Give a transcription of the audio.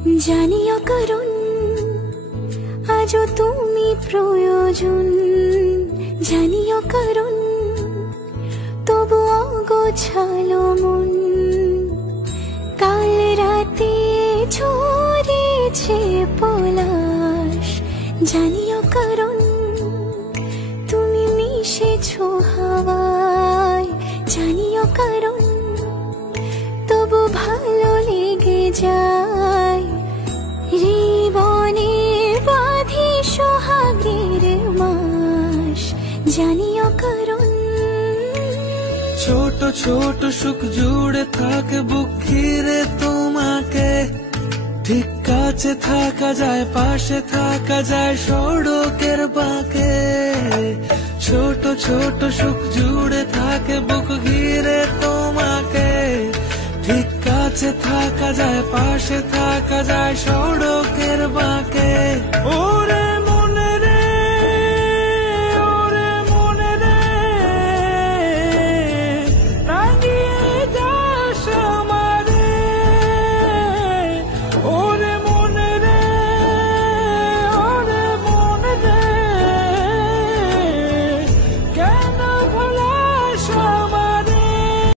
জানিও কারণ আজও তুমি প্রয়োজন, জানিও কারণ তবু অগোছালো মন। কাল রাতে ঝরেছে পলাশ, জানিও কারণ তুমি মিশেছো হাওয়ায়, জানিও কারণ তবু ভালো লেগে যায়। জীবনে বাঁধি সোহাগের মাস, জানিও কারণ ছোট ছোট সুখ জুড়ে থাকে বুক ঘিরে তোমাকে। ঠিক কাছে থাকা যায়, পাশে থাকা যায় সড়কের বাঁকে। ছোট ছোট সুখ জুড়ে থাকে বুক ঘিরে তোমাকে। ঠিক কাছে থাকা যায়, পাশে থাকা যায় সড়কের বাঁকে। ওরে